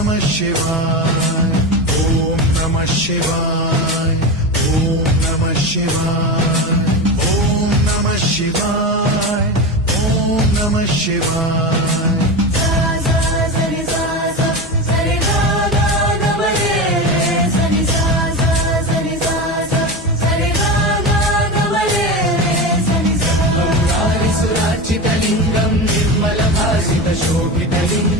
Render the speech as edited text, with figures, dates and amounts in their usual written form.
नमः शिवाय ओम नमः शिवाय ओम नमः शिवाय ओम नमः शिवाय ओम नमः शिवाय सुरार्चितलिङ्गं निर्मलभासितशोभितलिङ्गम्